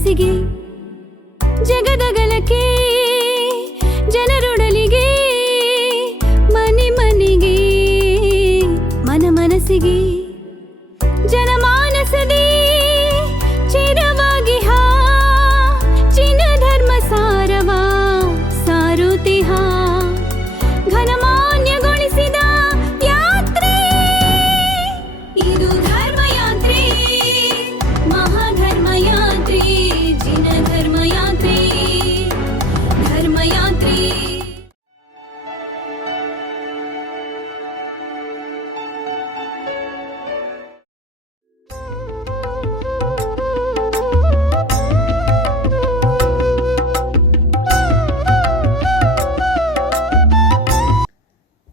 ಮನಸ್ಸಿಗೆ ಜಗದಗಲಕ್ಕೆ ಜನರೊಡಲಿಗೆ ಮನೆ ಮನೆಗೆ ಮನಸ್ಸಿಗೆ ಜನಮಾನಸದೇ ಚಿರವಾಗಿ ಚಿನ್ನ ಧರ್ಮ ಸಾರವ ಸಾರುತಿಹ ಘನಮಾನ್ಯಗೊಳಿಸಿದ ಯಾತ್ರೆ ಇದು ಧರ್ಮಯಾತ್ರೆ ಮಹಾಧರ್ಮಯಾತ್ರೆ ಜಿನ ಧರ್ಮಯಾತ್ರೆ ಧರ್ಮಯಾತ್ರೆ.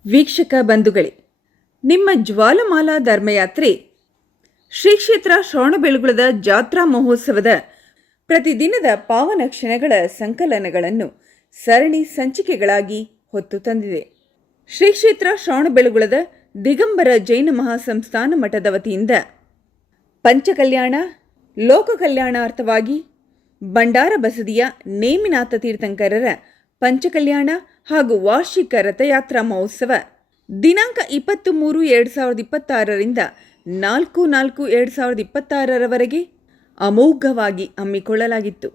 ವೀಕ್ಷಕ ಬಂಧುಗಳೇ, ನಿಮ್ಮ ಜ್ವಾಲಮಾಲಾ ಧರ್ಮಯಾತ್ರೆ ಶ್ರೀ ಕ್ಷೇತ್ರ ಶ್ರವಣಬೆಳಗೊಳದ ಜಾತ್ರಾ ಮಹೋತ್ಸವದ ಪ್ರತಿದಿನದ ಪಾವನ ಕ್ಷಣಗಳ ಸಂಕಲನಗಳನ್ನು ಸರಣಿ ಸಂಚಿಕೆಗಳಾಗಿ ಹೊತ್ತು ತಂದಿದೆ. ಶ್ರೀ ಕ್ಷೇತ್ರ ಶ್ರವಣಬೆಳಗೊಳದ ದಿಗಂಬರ ಜೈನ ಮಹಾಸಂಸ್ಥಾನ ಮಠದ ವತಿಯಿಂದ ಪಂಚಕಲ್ಯಾಣ ಲೋಕ ಕಲ್ಯಾಣಾರ್ಥವಾಗಿ ಬಂಡಾರ ಬಸದಿಯ ನೇಮಿನಾಥ ತೀರ್ಥಂಕರರ ಪಂಚಕಲ್ಯಾಣ ಹಾಗೂ ವಾರ್ಷಿಕ ರಥಯಾತ್ರಾ ಮಹೋತ್ಸವ ದಿನಾಂಕ 23/2026ರಿಂದ 4/4/2026ರವರೆಗೆ ಅಮೋಘವಾಗಿ ಹಮ್ಮಿಕೊಳ್ಳಲಾಗಿತ್ತು.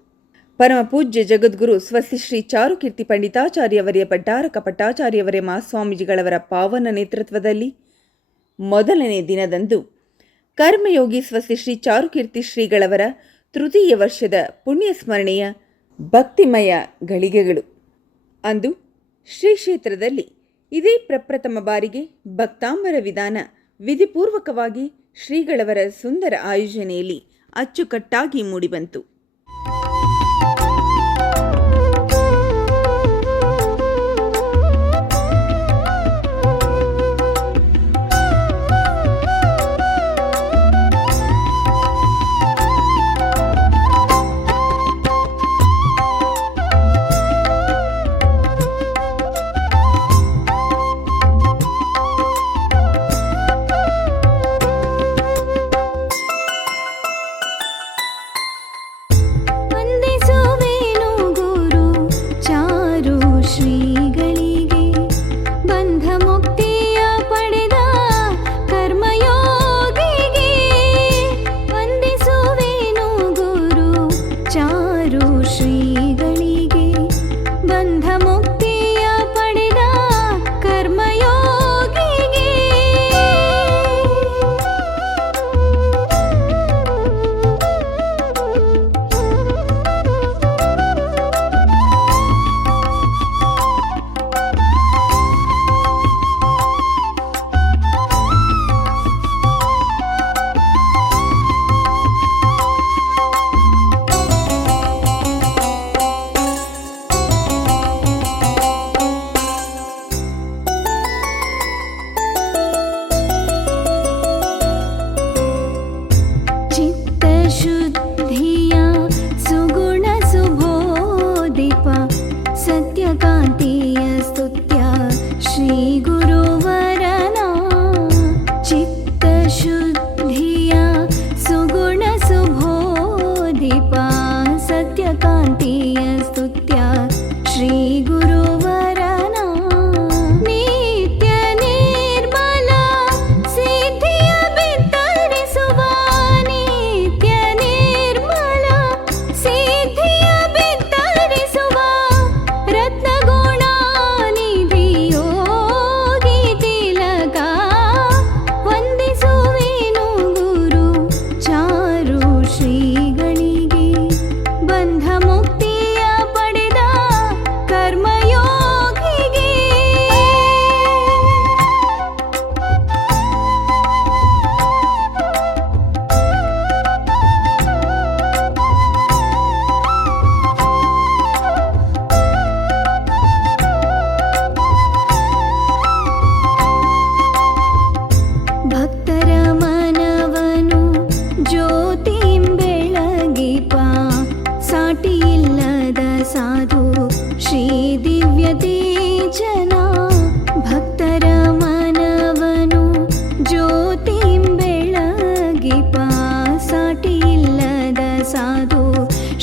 ಪರಮ ಪೂಜ್ಯ ಜಗದ್ಗುರು ಸ್ವಸ್ತಿ ಶ್ರೀ ಚಾರುಕೀರ್ತಿ ಪಂಡಿತಾಚಾರ್ಯವರಿಯ ಪಟ್ಟಾರಕ ಪಟ್ಟಾಚಾರ್ಯವರೇ ಮಹಾಸ್ವಾಮೀಜಿಗಳವರ ಪಾವನ ನೇತೃತ್ವದಲ್ಲಿ ಮೊದಲನೇ ದಿನದಂದು ಕರ್ಮಯೋಗಿ ಸ್ವಸ್ತಿ ಶ್ರೀ ಚಾರುಕೀರ್ತಿ ಶ್ರೀಗಳವರ ತೃತೀಯ ವರ್ಷದ ಪುಣ್ಯ ಸ್ಮರಣೆಯ ಭಕ್ತಿಮಯ ಗಳಿಗೆಗಳು. ಅಂದು ಶ್ರೀ ಕ್ಷೇತ್ರದಲ್ಲಿ ಇದೇ ಪ್ರಪ್ರಥಮ ಬಾರಿಗೆ ಭಕ್ತಾಂಬರ ವಿಧಾನ ವಿಧಿಪೂರ್ವಕವಾಗಿ ಶ್ರೀಗಳವರ ಸುಂದರ ಆಯೋಜನೆಯಲ್ಲಿ ಅಚ್ಚುಕಟ್ಟಾಗಿ ಮೂಡಿಬಂತು.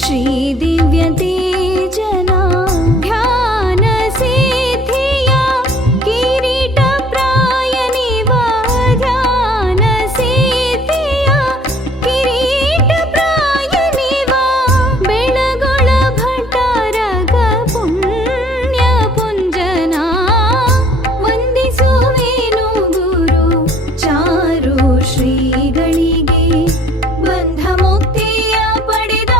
श्रीदिव्यतेजना ध्यानसिद्धिया किरीटप्रायनिवा ध्यानसिद्धिया किरीटप्रायनिवा बेळगोळ भट्टारग पुण्यपुञ्जना ವಂದಿಸುವೆನು ಗುರು ಚಾರು ಶ್ರೀಗಳಿಗೆ ಬಂಧ ಮುಕ್ತಿಯ ಪಡೆದ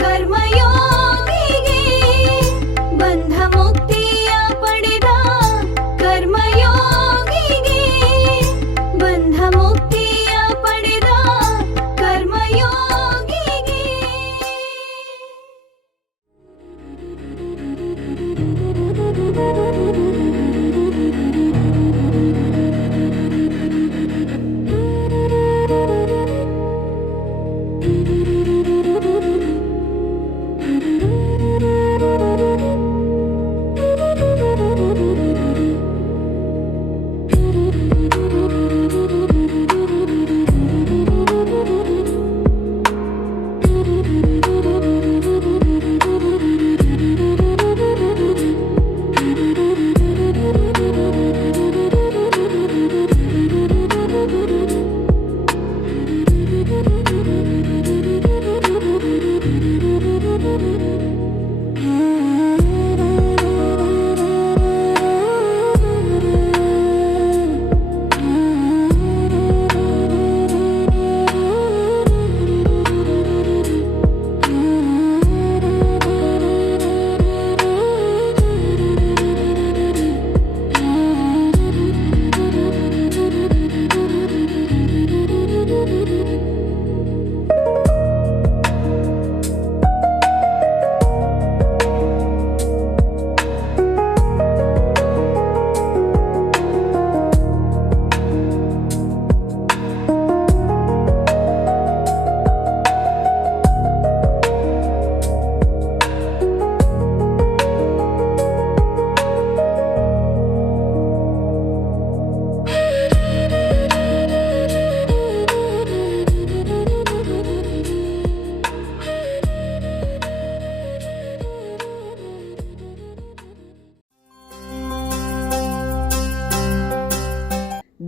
ಕರ್ಮಯೋಗಿಗೆ ಬಂಧ ಮುಕ್ತಿಯ ಪಡೆದ ಕರ್ಮಯೋಗಿಗೆ ಬಂಧ ಮುಕ್ತಿಯ ಪಡೆದ ಕರ್ಮಯೋಗಿಗೆ.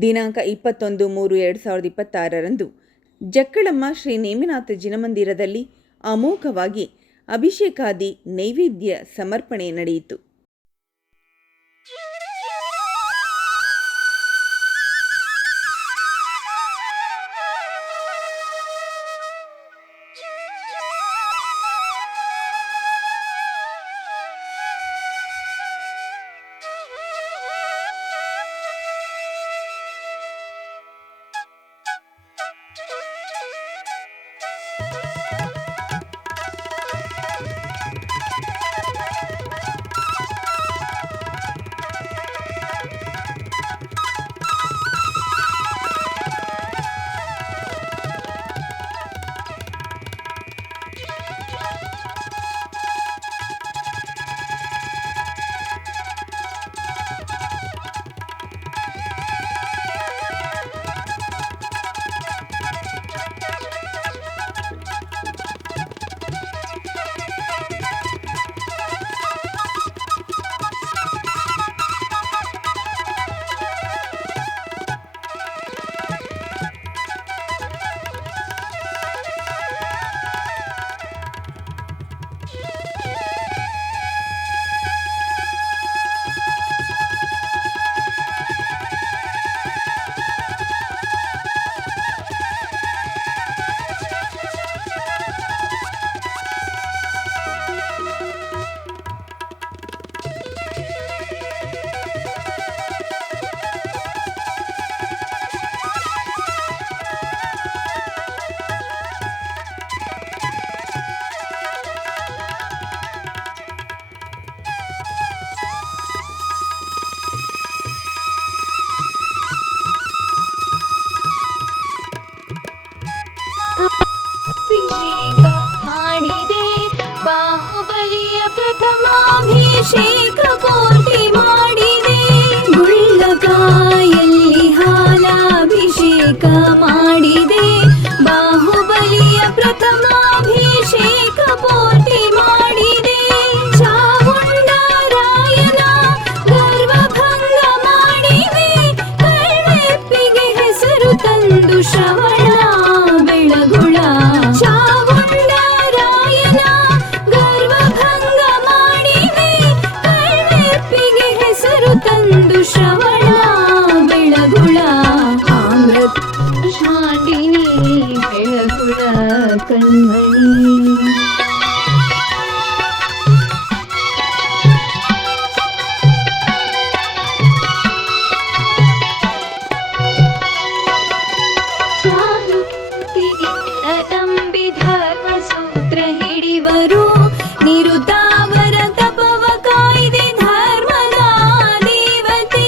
ದಿನಾಂಕ 21/3/2026 ಜಕ್ಕಳಮ್ಮ ಶ್ರೀ ನೇಮಿನಾಥ ಜಿನಮಂದಿರದಲ್ಲಿ ಅಮೋಘವಾಗಿ ಅಭಿಷೇಕಾದಿ ನೈವೇದ್ಯ ಸಮರ್ಪಣೆ ನಡೆಯಿತು. ಪ್ರಥಮಾಭಿಷೇಕ ಕೋಟಿ ಮಾಡಿದೆ ಗುಳ್ಳಕಾಯಲ್ಲಿ ಹಾಲಾಭಿಷೇಕ ಮಾಡಿದೆ ಬಾಹುಬಲಿಯ ಪ್ರಥಮಾಭಿಷೇಕ ಕಣ್ಮಣಿ. ನಂಬಿ ಧರ್ಮ ಸೂತ್ರ ಹಿಡಿವರು ನಿರುತಾವರ ತಪವ ಕಾಯ್ದೆ ಧರ್ಮದ ದೇವತೆ.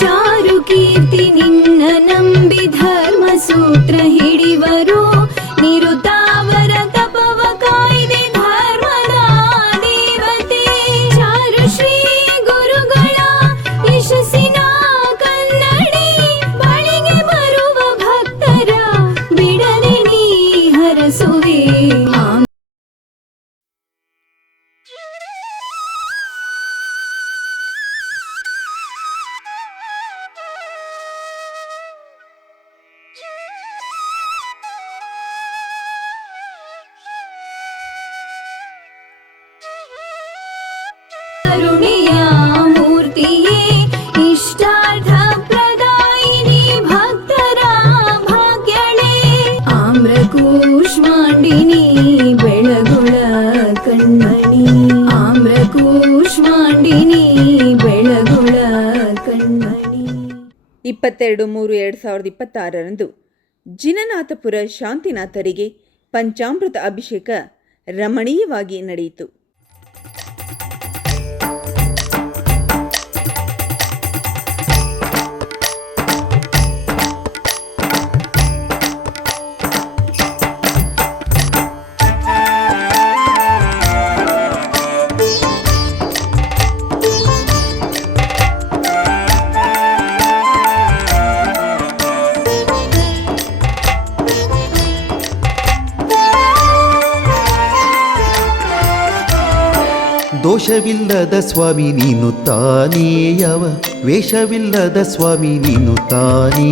ಚಾರು ಕೀರ್ತಿ ನಿನ್ನ ನಂಬಿ ಧರ್ಮ ಸೂತ್ರ ಹಿಡಿವರು ನಿರುತಾವರ ತಪವ ಕಾಯ್ದೆ ಧರ್ಮದ ದೇವತೆ. ಚಾರು ಶ್ರೀ ಗುರುಗಳ ಯಶಸ್ಸಿನ ಕನ್ನಡಿ ಬಳಿಗೆ ಬರುವ ಭಕ್ತರ ಬಿಡಲಿ ನೀ ಹರಸುವೆ. ಕರುಣೆಯ ಮೂರ್ತಿಯೇ ಇಷ್ಟಾರ್ಥ ಪ್ರದಾಯಿನಿ ಭಕ್ತರ ಭಾಗ್ಯಳೆ. ಆಮ್ರ ಕೂಷ್ಮಾಂಡಿನಿ ಬೆಳಗುಳ ಕಣ್ಮಣಿ. ಆಮ್ರ ಕೂಷ್ಮಾಂಡಿನಿ ಬೆಳಗುಳ ಕಣ್ಮಣಿ. 22/3/2026 ಜಿನನಾಥಪುರ ಶಾಂತಿನಾಥರಿಗೆ ಪಂಚಾಮೃತ ಅಭಿಷೇಕ ರಮಣೀಯವಾಗಿ ನಡೆಯಿತು. ದೋಷವಿಲ್ಲದ ಸ್ವಾಮಿ ನೀನು ತಾನೇ, ಯಾವ ವೇಷವಿಲ್ಲದ ಸ್ವಾಮಿ ನೀನು ತಾನೇ.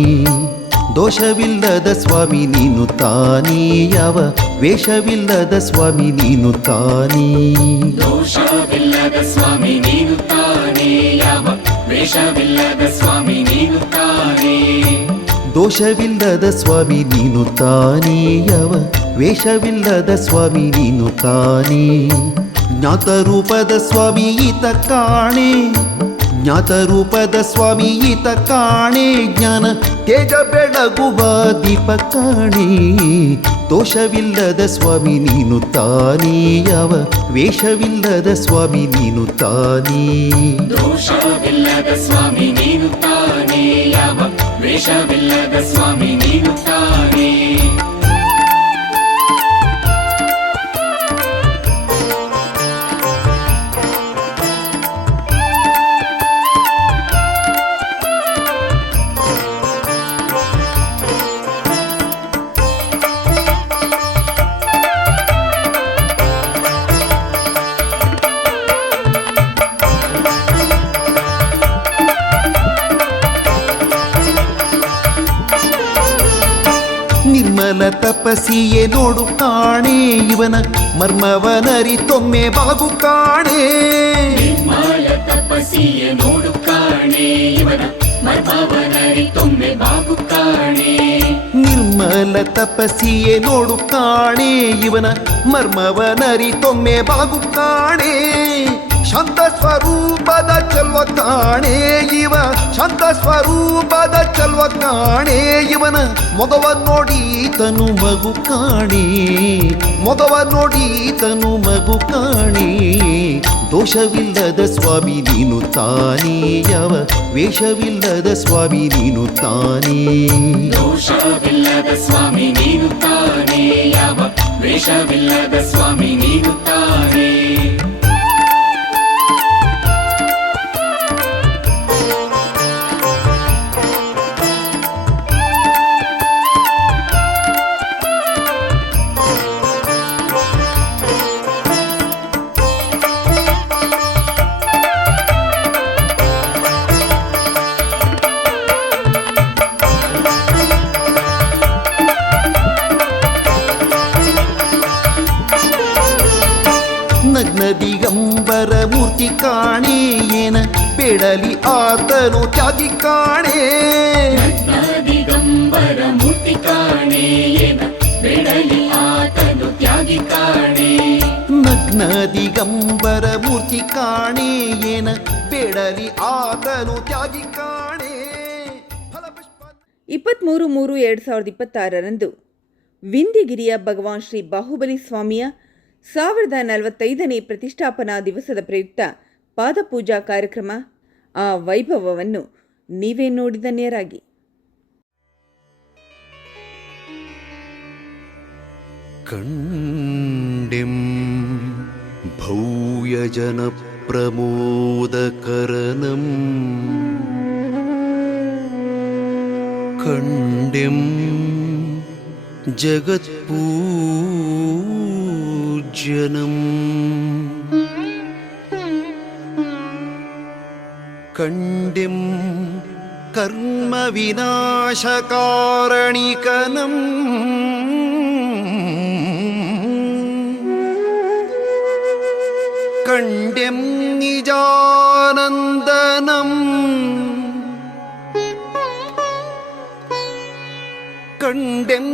ದೋಷವಿಲ್ಲದ ಸ್ವಾಮಿ ನೀನು ತಾನೇ, ಯಾವ ವೇಷವಿಲ್ಲದ ಸ್ವಾಮಿ ನೀನು ತಾನೇ. ದೋಷವಿಲ್ಲದ ಸ್ವಾಮಿ ನೀನು ತಾನೇ, ಯಾವ ವೇಷವಿಲ್ಲದ ಸ್ವಾಮಿ ನೀನು ತಾನೇ. ದೋಷವಿಲ್ಲದ ಸ್ವಾಮಿ ನೀನು ತಾನೇ, ಯಾವ ವೇಷವಿಲ್ಲದ ಸ್ವಾಮಿ ನೀನು ತಾನೇ. ಜ್ಞಾತ ರೂಪದ ಸ್ವಾಮಿ ಈತ ಕಾಣೆ, ಜ್ಞಾತ ರೂಪದ ಸ್ವಾಮಿ ಈತ ಕಾಣೆ. ಜ್ಞಾನ ತೇಜ ಬೆಳಗುವ ದೀಪ ಕಾಣೆ. ದೋಷವಿಲ್ಲದ ಸ್ವಾಮಿ ನೀನು ತಾನೇ, ಯಾವ ವೇಷವಿಲ್ಲದ ಸ್ವಾಮಿ ನೀನು ತಾನೇ. ದೋಷವಿಲ್ಲದ ಸ್ವಾಮಿ ನೀನು ತಾನೇ, ಯಾವ ವೇಷವಿಲ್ಲದ ಸ್ವಾಮಿ ನೀನು ತಾನೇ. ನಿರ್ಮಲ ತಪಸ್ಸಿಯೇ ನೋಡು ಕಾಣೆ, ಇವನ ಮರ್ಮವನರಿತೊಮ್ಮೆ ಬಾಗು ಕಾಣೆ. ನಿರ್ಮಲ ತಪಸ್ಸಿಯೇ ನೋಡು ಕಾಣೆ, ಇವನ ಮರ್ಮವನರಿತೊಮ್ಮೆ ಬಾಗು ಕಾಣೆ. ನಿರ್ಮಲ ತಪಸ್ಸಿಯೇ ನೋಡು ಕಾಣೆ, ಇವನ ಮರ್ಮವನರಿತೊಮ್ಮೆ ಬಾಗು ಕಾಣೆ. ಶಾಂತ ಸ್ವರೂಪದ ಚೆಲ್ವ ಕಾಣೆ ಇವ, ಶಾಂತ ಸ್ವರೂಪದ ಚೆಲ್ವ ಕಾಣೆ. ಇವನ ಮೊಗವ ನೋಡಿ ತನು ಮಗು ಕಾಣೆ, ಮೊಗವ ನೋಡಿ ತನು ಮಗು ಕಾಣೆ. ದೋಷವಿಲ್ಲದ ಸ್ವಾಮಿ ನೀನು ತಾನೇ, ಯಾವ ವೇಷವಿಲ್ಲದ ಸ್ವಾಮಿ ನೀನು ತಾನೇ. ದೋಷವಿಲ್ಲದ ಸ್ವಾಮಿ ನೀನು ತಾನೇ, ಯಾವ ವೇಷವಿಲ್ಲದ ಸ್ವಾಮಿ ನೀನು ತಾನೇ. ನಗ್ನ ದಿಗಂಬರ ಮೂರ್ತಿ ಕಾಣೆ, ಏನ ಬೇಡಲಿ ಆತನು ತ್ಯಾಗಿ ಕಾಣೆ. ದಿಗಂಬರ ಮೂರ್ತಿ ಕಾಣೆ, ಏನ ಬೇಡಲಿ ಆತನು ತ್ಯಾಗಿ ಕಾಣೆ. ನಗ್ನ ದಿಗಂಬರ ಮೂರ್ತಿ ಕಾಣೆ ಏನ ಬೇಡಲಿ ಆತನು ತ್ಯಾಗಿ ಕಾಣೆ. 23/3/2026 ವಿಂಧ್ಯಗಿರಿಯ ಭಗವಾನ್ ಶ್ರೀ ಬಾಹುಬಲಿ ಸ್ವಾಮಿಯ 1045ನೇ ಪ್ರತಿಷ್ಠಾಪನಾ ದಿವಸದ ಪ್ರಯುಕ್ತ ಪಾದಪೂಜಾ ಕಾರ್ಯಕ್ರಮ. ಆ ವೈಭವವನ್ನು ನೀವೇ ನೋಡಿದನ್ಯರಾಗಿ. ಕಂಡೆಂ ಭವ್ಯಜನ ಪ್ರಮೋದಕರನಂ ಕಂಡೆಂ ಜಗತ್ಪೂಜ್ಯನಂ ಕಂಡೆಂ ಕರ್ಮ ವಿನಾಶಕಾರಣಿಕನಂ ಕಂಡೆಂ ನಿಜಾನಂದನಂ ಕಂಡೆಂ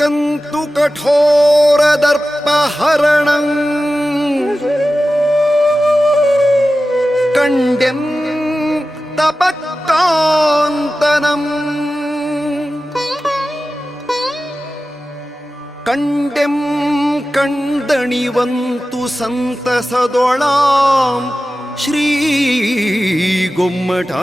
ಕಂತು ಕಠೋರ ದರ್ಪಹರಣಂ ಕಂಡೆಂ ತಪಕ್ಕಾಂತನಂ ಕಂಡೆಂ ಕಂದಣಿವಂತು ಸಂತಸದೊಳಾಂ ಶ್ರೀ ಗೊಮ್ಮಟಾಧೀಶನಂ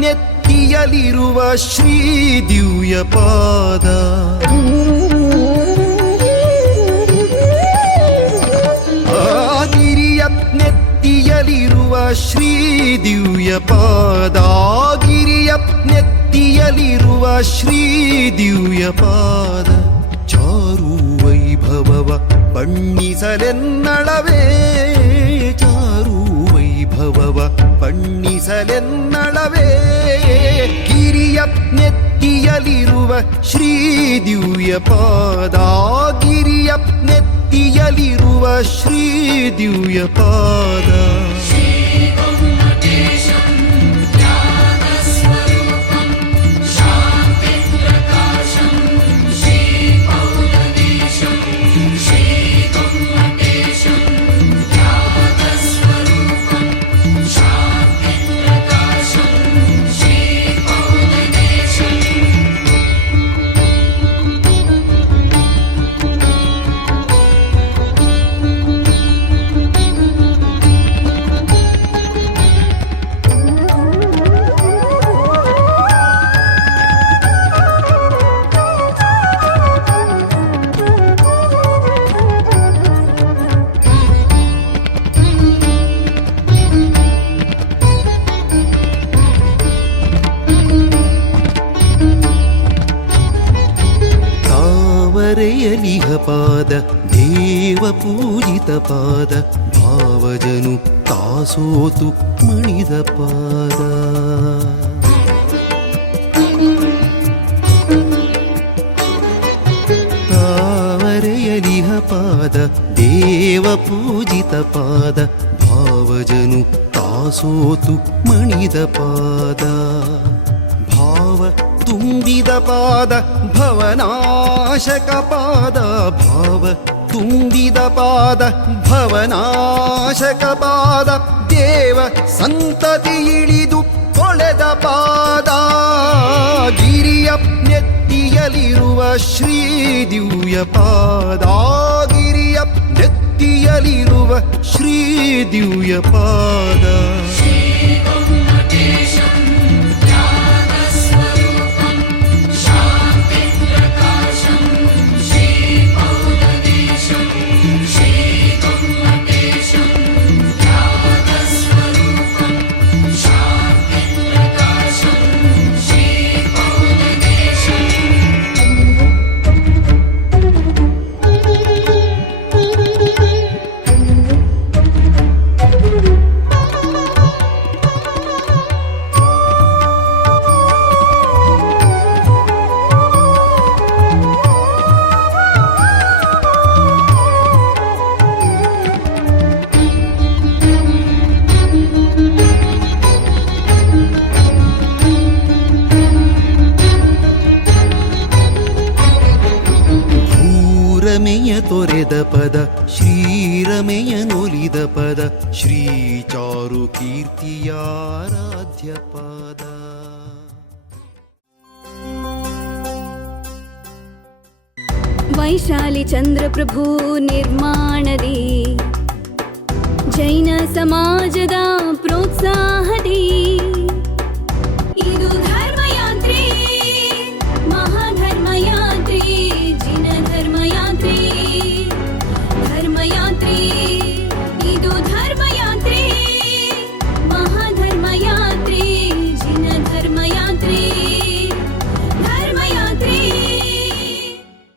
ನೆತ್ತಿಯಲಿರುವ ಶ್ರೀ ದಿವ್ಯ ಪಾದ ಗಿರಿಯ ನೆತ್ತಿಯಲಿರುವ ಶ್ರೀ ದಿವ್ಯ ಪಾದ ಗಿರಿಯ ನೆತ್ತಿಯಲಿರುವ ಶ್ರೀ ದಿವ್ಯ ಪಾದ ಚಾರು ವೈಭವವ ಬಣ್ಣಿಸಲೆನ್ನಳವೇ ಚಾರು ವೈಭವವ ಬಣ್ಣಿಸಲೆನ್ನಳವೇ ಗಿರಿಯ ನೆತ್ತಿಯಲಿರುವ ಶ್ರೀ ದಿವ್ಯ ಪಾದ ಗಿರಿಯ ನೆತ್ತಿಯಲಿರುವ ಶ್ರೀ ದಿವ್ಯ ಪಾದ ತಾವರೆಯಲಿಹ ಪಾದ ದೇವ ಪೂಜಿತ ಪಾದ ಭಾವಜನು ತಾಸೋತು ಮಣಿದ ಪಾದ ತಾವರೆಯಲಿಹ ಪಾದ ದೇವ ಪೂಜಿತ ಪಾದ ಭಾವಜನು ತಾಸೋತು ಮಣಿದ ಪಾದ ಭಾವ ತುಂಬಿದ ಪಾದ ಭವನಾಶಕ ಪಾದ ಭಾವ ತುಂಬಿದ ಪಾದ ಭವನಾಶಕ ಪಾದ ದೇವ ಸಂತತಿ ಇಳಿದು ಕೊಳೆದ ಪಾದ ಗಿರಿಯ ನೆತ್ತಿಯಲಿರುವ ಶ್ರೀ ದಿವ್ಯ ಪಾದ ಗಿರಿಯ ನೆತ್ತಿಯಲಿರುವ ಶ್ರೀ ದಿವ್ಯ ಪಾದ ಪದ ಶ್ರೀರಮೆಯನೊಲಿದ ಪದ ಶ್ರೀ ಚಾರು ಕೀರ್ತಿಯಾರಾಧ್ಯ ಪದ. ವೈಶಾಲಿ ಚಂದ್ರಪ್ರಭು ನಿರ್ಮಾಣದಿ ಜೈನ ಸಮಾಜದ ಪ್ರೋತ್ಸಾಹದಿ ಇದು ಧರ್ಮಯಾತ್ರೆ, ಮಹಾಧರ್ಮಯಾತ್ರೆ, ಜಿನ ಧರ್ಮಯಾತ್ರೆ, ಧರ್ಮಯಾತ್ರೆ